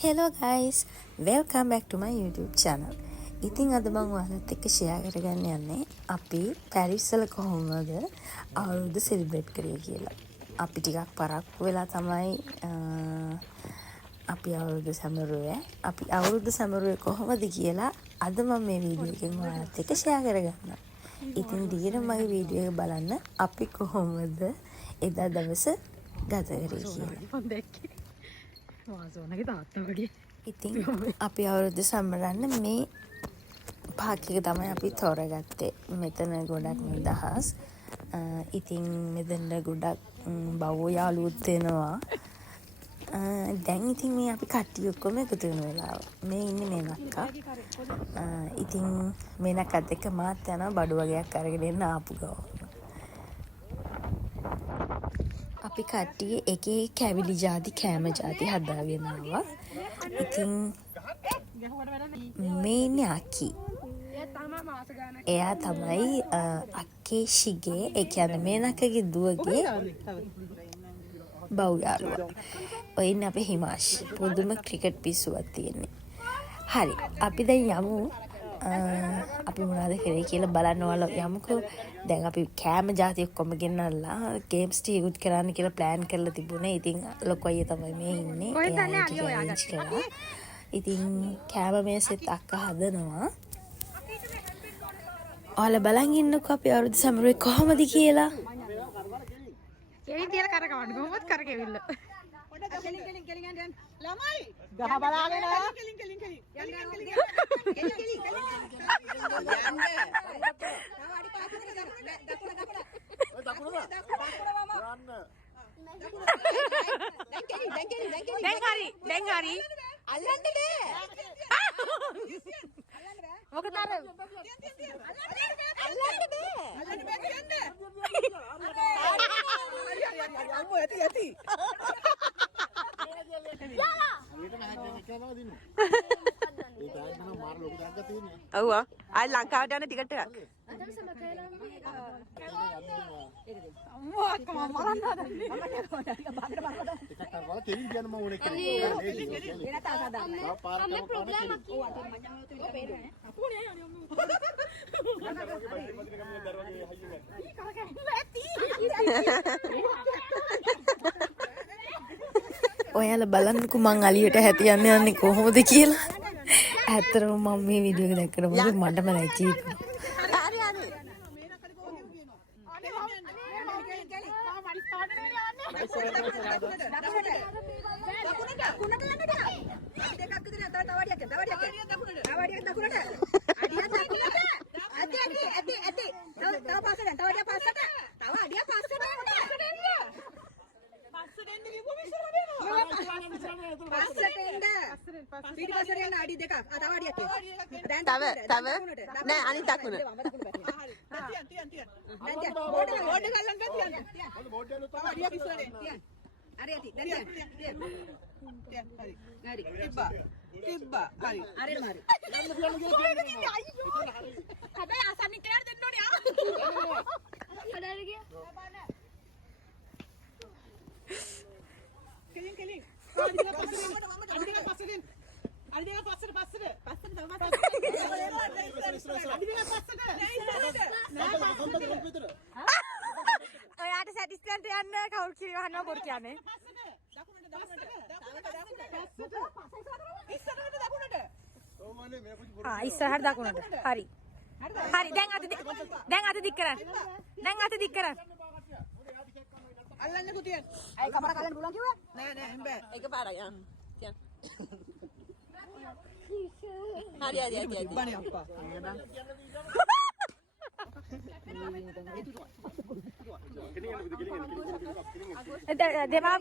Hello guys, welcome back to my YouTube channel. ඉතින් අද මම ඔයාලත් එක්ක ෂෙයා කරගන්න යන්නේ අපි පැරිස් වල කොහොමද අවුරුද්ද සෙලිබ්‍රේට් කරේ කියලා. අපි ටිකක් පරක්කු වෙලා තමයි අපි අවුරුද්ද සැමරුවේ. අපි අවුරුද්ද සැමරුවේ කොහොමද කියලා අද මම මේ වීඩියෝ එකෙන් ඔයාලත් එක්ක ෂෙයා කරගන්නවා. ඉතින් දිගටම මගේ වීඩියෝ එක බලන්න අපි කොහොමද එදා දවස ගත කරේ කියලා. වාසෝනගේ තාත්තා වගේ. ඉතින් අපි අවුරුද්ද සමරන්න මේ පාක් එක තමයි අපි තෝරගත්තේ. මෙතන ගොඩක් නිදහස්. ඉතින් මෙතන ගොඩක් බවෝ යාළුවොත් එනවා. දැන් ඉතින් මේ අපි කට්ටිය ඔක්කොම එකතු වෙන වෙලාව. මේ ඉන්නේ මේ නක්කා. ඉතින් මේ නක්කත් එක්ක මාත් යනවා බඩු වගේක් අරගෙන එන්න ආපු ගාව. අපි කට්ටිය එක එක කැවිලි ಜಾති කෑම ಜಾති හදාගෙන ආවා. ඉතින් මේ ඉන්නේ අකි. එයා තමයි අක්කේ ශිගේ ඒ කියන්නේ මේ නකගේ දුවගේ බව් යාළුවා. ඔය ඉන්නේ අපේ හිමාෂ්. පොදුම ක්‍රිකට් පිස්සුවක් තියෙන්නේ. හරි අපි දැන් යමු. අපි මොනවද කරේ කියලා බලන්න ඔයාලා යමුකෝ. දැන් අපි කෑම ಜಾති ඔක්කොම ගෙන්නලා ගේම්ස් ටිකුත් කරන්න කියලා ප්ලෑන් කරලා තිබුණේ. ඉතින් ලොකු අයියා තමයි මේ ඉන්නේ. ඉතින් කෑම මේසෙත් අක්කා හදනවා. ඔයාලා බලන් ඉන්නකෝ අපි අවුරුදු සමරුවේ කොහොමද කියලා. කෙලින් තියලා කරකවන්න කොහොමද කරකෙවිල්ල. කෙලින් යන්න ළමයි ගහ බලාගෙන කෙලින් යන්න යන්න දැන් හරි අල්ලන්න බෑ මොකද අර අල්ලන්න බෑ කියන්නේ අම්මෝ ඇති ඔව් ආ ලංකාවට යන ටිකට් එකක් අම්මෝ අක්කම මරන්න හදන්නේ ටිකට් අර වල කෙලින් කියන්න මම ඕනේ කියලා එන තාතා දාන්න අම්මේ ප්‍රොබ්ලම් අක්කි ඔව් අතේ මම ඔය පේන්නේ අපුනේ අම්මෝ ඔයාලා බලන්නකෝ මං අලියට හැටි යන්නේ කොහොමද කියලා. ඇත්තටම මම මේ වීඩියෝ එක දැක්කට මොකද මටම නැචි හිතුණා. තව නෑ අනිත් දකුණ ඔයාට සැටිස්ෆයිඩ් යන්න කවුරු කිරි වහනවා බොරු කියන්නේ ඉස්සරහට දකුණට හරි හරි දැන් අත දික් කරන්න අල්ලන්න කුතියන් අය කමර කලන්න පුළුවන් කිව්වා නෑ බෑ එකපාරයි තියන් හරි බණේ අප්පා දෙමා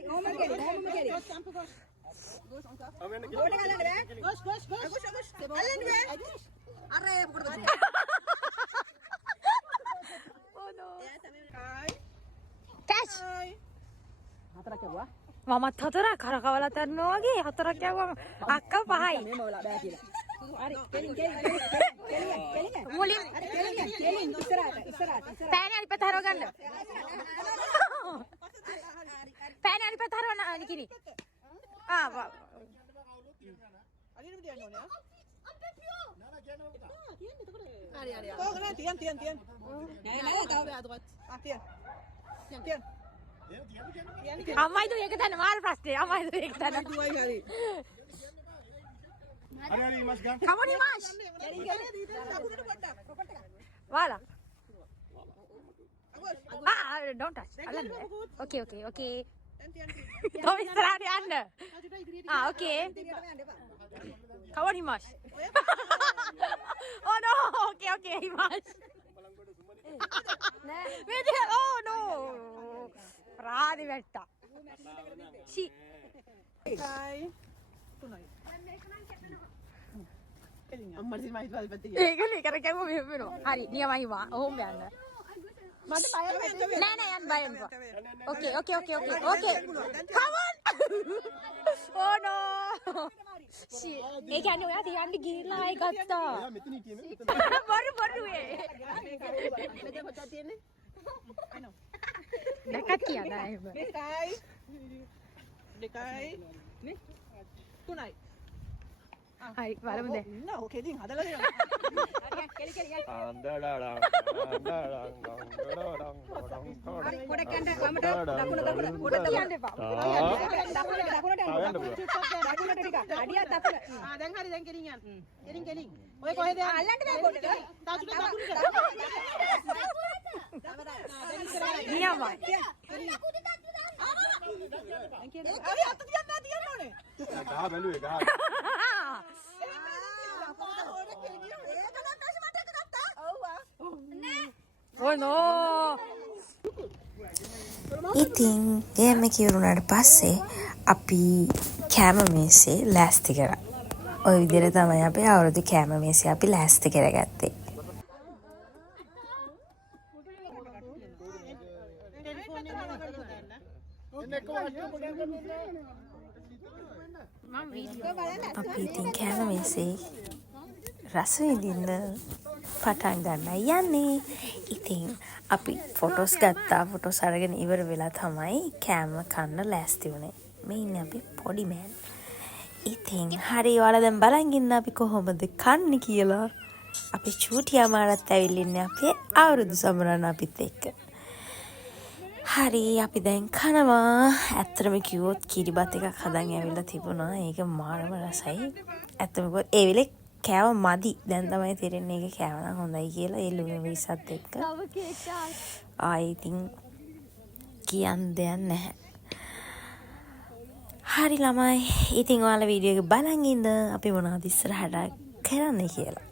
මමත් හතරක් කරකවලා තරනවා වගේ හතරක් යවුවම අක්කා පහයි මුලින් පෑනේ අනිත් පැත්ත හරව ගන්න පෑනේ අනිත් පැත්ත හරවන්න කිරි අලියනම තියන්න ඕනේ. නානා කියන්න මොකද? තියන්න එතකොට. හරි හරි. කොහොමද තියන්න. නෑ තව බෑදවත්. තියන්න. තියන්න. අම්මයි දු එක තැන මාර ප්‍රශ්නේ. අම්මයි දු එක තැන. දුවයි හරි. හරි ඉමස් ගන්න. Come on Imash. Wala. Don't touch. Okay. Don't ඉස්සරහට යන්න. Okay. Come on Imash. Oh no. Okay Imash. Oh no. ප්‍රාදි වැට්ටා. She. Hi. තුනයි. අම්මට සිමයි පැත්තේ. ඒකනේ කරකැවුව මෙහෙම වෙනවා. හරි නියමයි වා. ඔහොම යන්න. මට බය නෑ යන්න බය වෙනවා. Okay. Come on. Oh no. ඒ කියන්නේ ඔයා තියන්න ගිහිල්ලා ආයි ගත්තා. එයා මෙතන හිටියේ නේ. බොරු වේ. මෙතන පොතක් තියෙන්නේ. I know. නැකත් කියනවා එහෙම. දෙකයි නේ තුනයි. හරි බලමු දැන්. නෝ කෙලින් හදලා දෙනවා. කෙලි පොඩක් යන්න වමට දකුණ පොඩක් යන්න එපා. දකුණට ටික අඩියක් දකුණ. දැන් හරි දැන් කෙලින් යන්න. කෙලින්. ඔය කොහෙද යන්නේ? අල්ලන්න බෑ පොඩ්ඩ. නියමයි. අර අත තියන්න ඕනේ. ගහ බැලුවේ ගහ. Oh no. ඉතින් ගේම කිවරුණාට පස්සේ අපි කෑම මේසේ ලෑස්ති කරා. ඔය විදිහට තමයි අපි අවුරුදු කෑම මේසේ අපි ලෑස්ති කරගත්තේ. අපි ඉතින් කෑම මේසේ රස විඳින්න පටන් ගන්නයි යන්නේ. ඉතින් අපි ෆොටෝස් ගත්තා. ෆොටෝස් අරගෙන ඉවර වෙලා තමයි කෑම කන්න ලෑස්ති වුණේ. මේ ඉන්නේ අපි පොඩි මෑන්. ඉතින් හරි ඔයාලා දැන් බලන් ඉන්න අපි කොහොමද කන්නේ කියලා. අපි චූටි අමාරත් ඇවිල්ලා ඉන්නේ අපේ අවුරුදු සමරන අපිත් එක්ක. හරි අපි දැන් කනවා. ඇත්තටම කිව්වොත් කිරිබත් එකක් හදන් ඇවිල්ලා තිබුණා. ඒක මාරම රසයි. ඇත්තම කිව්වොත් ඒ වෙලේ කෑව මදි. දැන් තමයි තේරෙන්නේ ඒක කෑව නම් හොඳයි කියලා. ඒ ලුණු මිරිසත් එක්ක. ඉතින් කියන්න දෙයක් නැහැ. හරි ළමයි. ඉතින් ඔයාලා වීඩියෝ එක බලන් ඉන්න අපි මොනවද ඉස්සරහට කරන්නේ කියලා.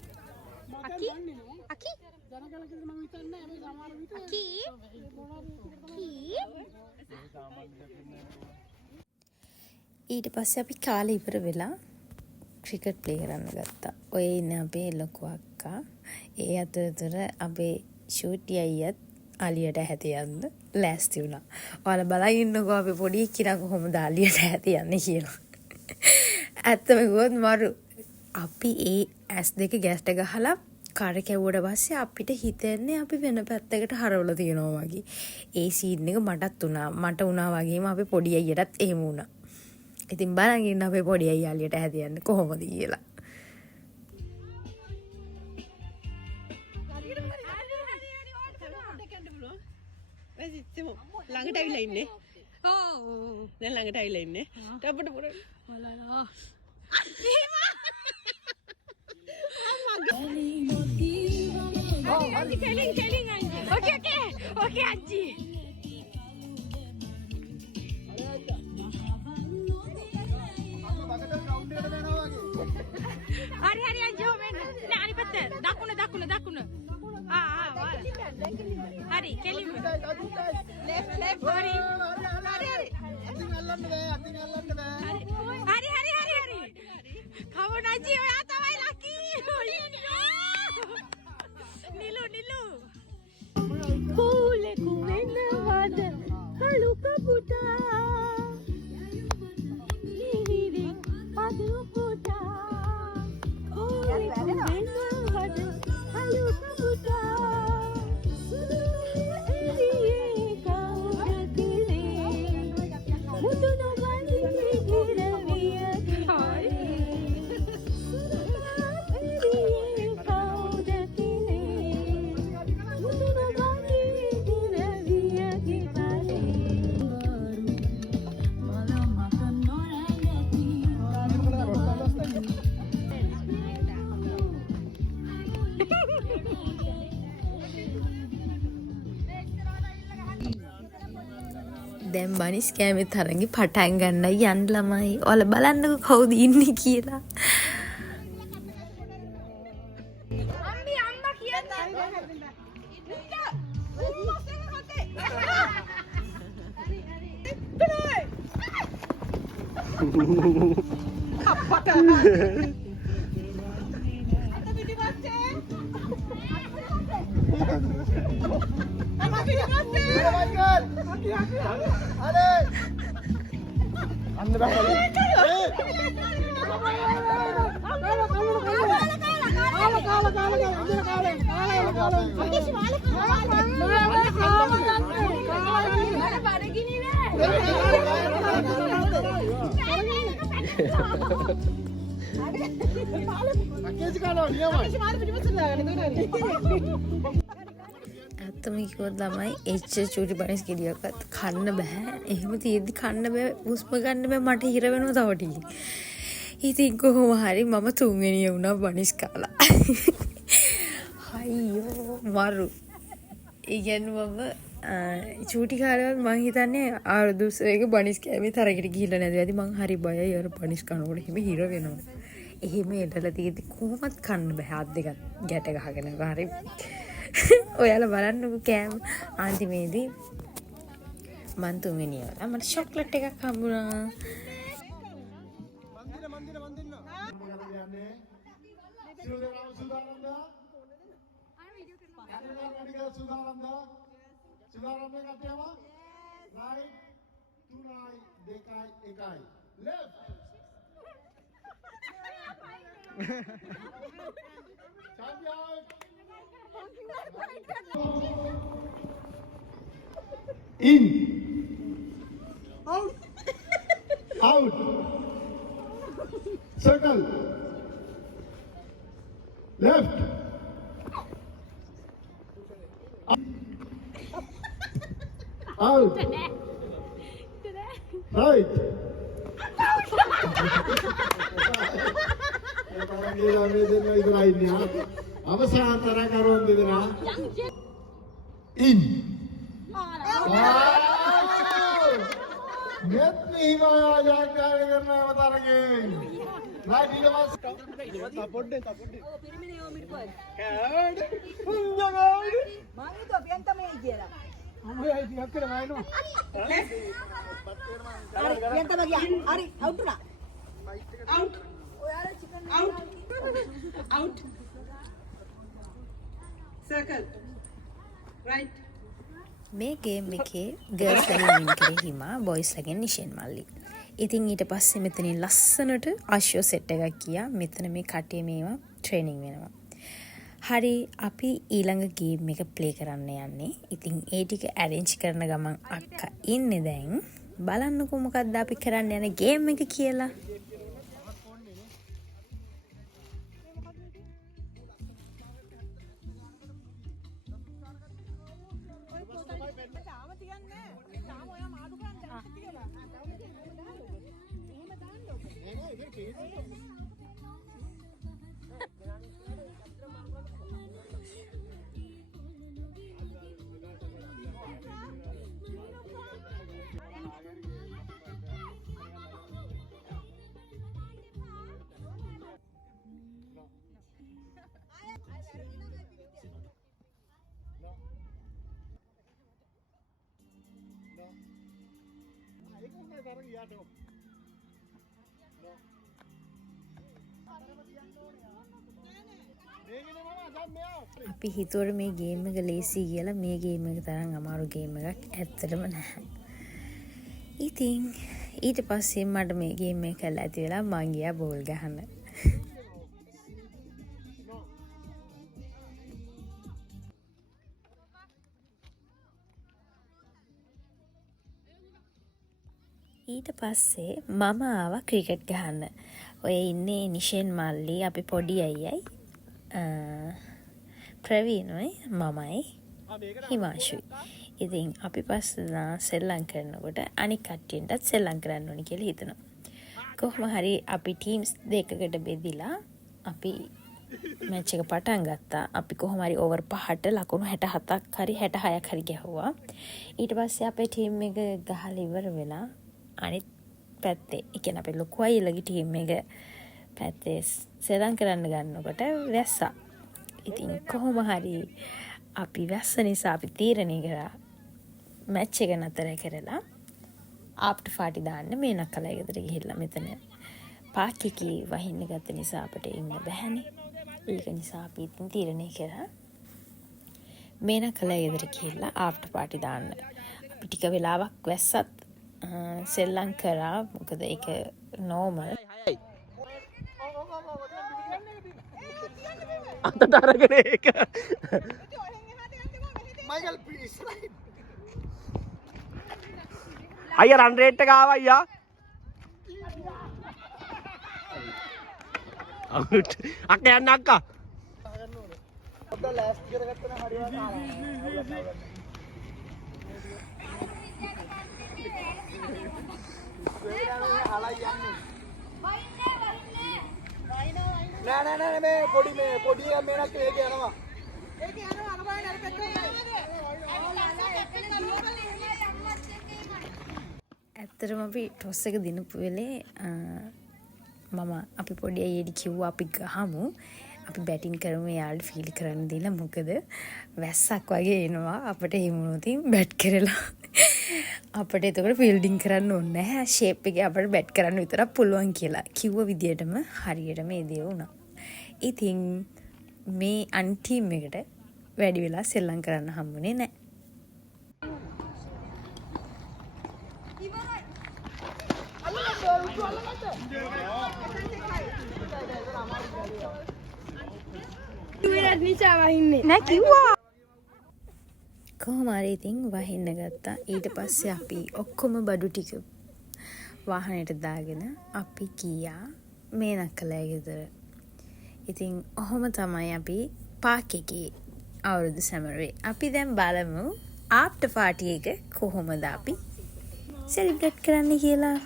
ඊට පස්සේ අපි කාලේ ඉවර වෙලා ක්‍රිකට් ප්ලේ කරන්න ගත්තා. ඔය ඉන්නේ අපේ ලොකු අක්කා. ඒ අතරතුර අපේ ෂූටි අයියත් අලියට හැටි යන්න ලෑස්ති වුණා. ඔයාලා බලන් ඉන්නකෝ අපි පොඩි කිනා කොහොමද අලියට හැටි යන්නේ කියලා. ඇත්තම කිව්වොත් මරු අපි ඒ S2 ගැස්ට ගහලා කර කැවුවට පස්සේ අපිට හිතෙන්නේ අපි වෙන පැත්තකට හරවලා තියනවා වගේ. ඒ සීන් එක මටත් වුණා. මට වුණා වගේම අපේ පොඩි අයියටත් එහෙම වුණා. ඉතින් බලන් ඉන්න අපේ පොඩි අයියා අලියට හැටි යන්නේ කොහොමද කියලා. ළඟට ඇවිල්ලා ඉන්නේ. දැන් ළඟට ඇවිල්ලා ඉන්නේ. ටප්පට පුර. බලලා. කෙලින් අංජි. ඕකේ අංජි. හරි අංජි මෙන්න. නෑ අනිත් පැත්ත. දකුණ. හරි කෙලින්ම. ලෙෆ්ට් හරි. හරි. කවුද අංජි ඔයා තමයි ලකි. නිලු. කුලේ කුවෙනවද හලුක පුතා. නිවිරි පදු පුතා. කුලේ කුවෙනවද හලුක පුතා. දැන් බනිස් කෑමේ තරඟේ පටන් ගන්නයි යන්න ළමයි. ඔයාලා බලන්නකෝ කවුද ඉන්නේ කියලා. ඇත්තම කිව්වොත් ළමයි එච්චර චූටි බනිස් ගෙඩියක්වත් කන්න බෑ. එහෙම තියෙද්දි කන්න බෑ, හුස්ම ගන්න බෑ. මට හිර වෙනවා තව ටිකකින්. ඉතින් කොහොම හරි මම තුන්වෙනිය වුණා බනිස් කාලා. අයියෝ මරු. ඒ කියන්නේ මම චූටි කාලේවත් මං හිතන්නේ ආරුදුසේක බනිස් කෑමේ තරකට ගිහිල්ලා නැද. ඇති මං හරි බයයි අර බනිස් කනකොට එහෙම හිර වෙනවා. එහෙම එදලා තියෙද්දි කොහොමත් කන්න බෑ. හත් දෙක ගැට ගහගෙන හරි. ඔයාලා බලන්නකෝ කෑම. අන්තිමේදී මං තුන්වෙනිය වුණා. මට චොක්ලට් එකක් හම්බුණා. Sudarama katanya right, tunai, dekai, ekai, left. Champion. In. Out. Out. Circle. Left. Out. Right. In. Get me Out. Circle. Right. මේ ගේම් එකේ ගර්ල්ස් ලගෙන් වින් කරේ හිමා, බොයිස් ලගෙන් නිෂෙන් මල්ලි. ඉතින් ඊට පස්සේ මෙතනින් ලස්සනට ආෂෝ සෙට් එකක් ගියා. මෙතන මේ කටේ මේවා ට්‍රේනින් වෙනවා. හරි, අපි ඊළඟ ගේම් එක ප්ලේ කරන්න යන්නේ. ඉතින් ඒ ටික ඇරේන්ජ් කරන ගමන් අක්කා ඉන්නේ දැන්. බලන්නකෝ මොකක්ද අපි කරන්න යන ගේම් එක කියලා. අපි හිතුවට මේ ගේම් එක ලේසි කියලා. මේ ගේම් එක තරම් අමාරු ගේම් එකක් ඇත්තටම නැහැ. ඉතින් ඊට පස්සේ මට මේ ගේම් එක කරලා ඇති වෙලා මං ගියා බෝල් ගහන්න. ඊට පස්සේ මම ආවා ක්‍රිකට් ගහන්න. ඔය ඉන්නේ නිෂෙන් මල්ලි, අපි පොඩි අයියයි, ප්‍රවීණයි, මමයි, හිමාංශුයි. ඉතින් අපි පස්සෙලා සෙල්ලම් කරනකොට අනික් කට්ටියන්ටත් සෙල්ලම් කරන්න ඕනි කියලා හිතනවා. කොහොම හරි අපි ටීම්ස් දෙකකට බෙදිලා අපි මැච් එක පටන් ගත්තා. අපි කොහොම හරි ඕවර් 5ට ලකුණු 67ක් හරි 66ක් හරි ගැහුවා. ඊට පස්සේ අපේ ටීම් එක ගහලා ඉවර වෙලා අනිත් පැත්තේ ඒ කියන්නේ අපේ ලොකු අයියලගේ ටීම් එක පැත්තේ සෙල්ලම් කරන්න ගන්නකොට වැස්සා. ඉතින් කොහොම හරි අපි වැස්ස නිසා අපි තීරණය කරා මැච් එක නතර කරලා ආෆ්ටර් පාටි දාන්න මේ නකලා ගෙදර ගිහිල්ලා මෙතන පාකිකි වහින්න ගත්ත නිසා අපිට ඉන්න බැහැනේ. ඒක නිසා අපි ඉතින් තීරණය කරා මේ නකලා ගෙදර ගිහිල්ලා ආෆ්ටර් පාටි දාන්න. අපි ටික වෙලාවක් වැස්සත් සෙල්ලම් කරා. මොකද ඒක නෝමල්. අතට අරගෙන ඒක අයියා රන් රේට් එක ආවා අයියා අවුට් අක්ක යන්න අක්කා නෑ මේ පොඩි මේනක් ඒක යනවා ඇත්තටම අපි ටොස් එක දිනපු වෙලේ මම අපි පොඩි අයියට කිව්වා අපි ගහමු. අපි බැටින් කරමු යාළුවෝ ෆීල් කරන්න දීලා. මොකද වැස්සක් වගේ එනවා අපිට හිමුනොත් බැට් කරලා අපිට එතකොට ෆීල්ඩින් කරන්න ඕනේ නැහැ. ෂේප් එකේ අපිට බැට් කරන්න විතරක් පුළුවන් කියලා කිව්ව විදියටම හරියටම ඒ දේ වුණා. ඉතින් මේ අන්ටීම් එකට වැඩි වෙලා සෙල්ලම් කරන්න හම්බුනේ නැහැ. කොහොම හරි ඉතින් වහින්න ගත්තා. ඊට පස්සේ අපි ඔක්කොම බඩු ටික වාහනයට දාගෙන අපි ගියා මේ නකලා ගෙදර. ඉතින් ඔහොම තමයි අපි පාක් එකේ අවුරුදු සැමරුවේ. අපි දැන් බලමු ආෆ්ටර් පාටි එක කොහොමද අපි සෙලිබ්‍රේට් කරන්න කියලා.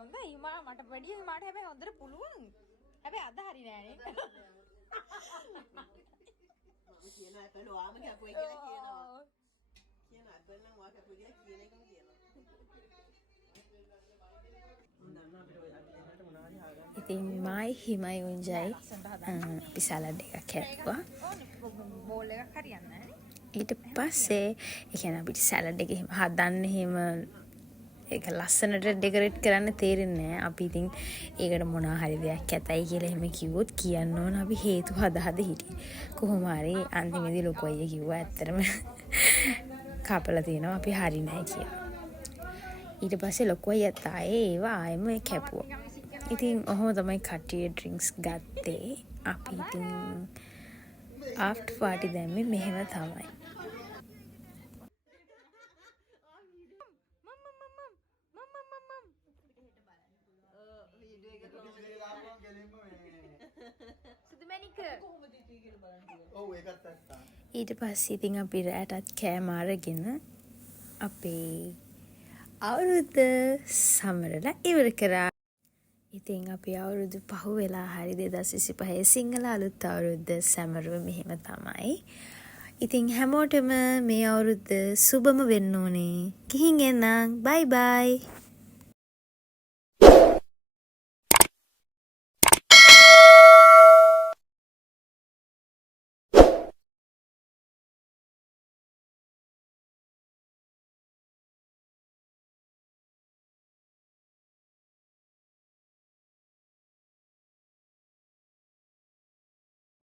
හොඳයි මට වැඩිය මට හැබැයි හොඳට පුළුවන්. හැබැයි අද හරි නෑනේ. කියන අපල ඔයාම කැපුවේ කියලා කියනවා. කියන අපල නම් ඔයා කැපුවේ කියලා කියන එකම කියනවා. ඉතින් මයි හිමයි උන්ජයි අපි සලාඩ් එකක් හැදුවා. බෝල් එකක් හරියන්නේ නෑනේ. ඊට පස්සේ ඒ කියන්නේ අපිට සලාඩ් එක එහෙම හදන්න එහෙම ඒක ලස්සනට ඩෙකොරේට් කරන්න තේරෙන්නේ නැහැ. අපි ඉතින් ඒකට මොනවා හරි දෙයක් ඇතයි කියලා එහෙම කිව්වොත් කියන්න ඕන අපි හේතු හදා හිටියේ. කොහොම හරි අන්තිමේදී ලොකු අයියා කිව්වා ඇත්තටම කපලා තියෙනවා අපි හරි නැහැ කියලා. ඊට පස්සේ ලොකු අයියාත් ආයේ ඒවා ආයෙම කැපුවා. ඉතින් ඔහොම තමයි කට්ටිය ඩ්‍රින්ක්ස් ගත්තේ. අපි ඉතින් ආෆ්ටර් පාටි දැම්මේ මෙහෙම තමයි. ඊට පස්සේ ඉතින් අපි රැටත් කෑම අරගෙන අපේ අවුරුද්ද සමරලා ඉවර කරා. ඉතින් අපි අවුරුදු 5 වෙලා හරි 2025 සිංහල අලුත් අවුරුද්ද සමරුව මෙහෙම තමයි. ඉතින් හැමෝටම මේ අවුරුද්ද සුබම වෙන්න ඕනේ. ගිහින් එන්නම්. බයි බයි.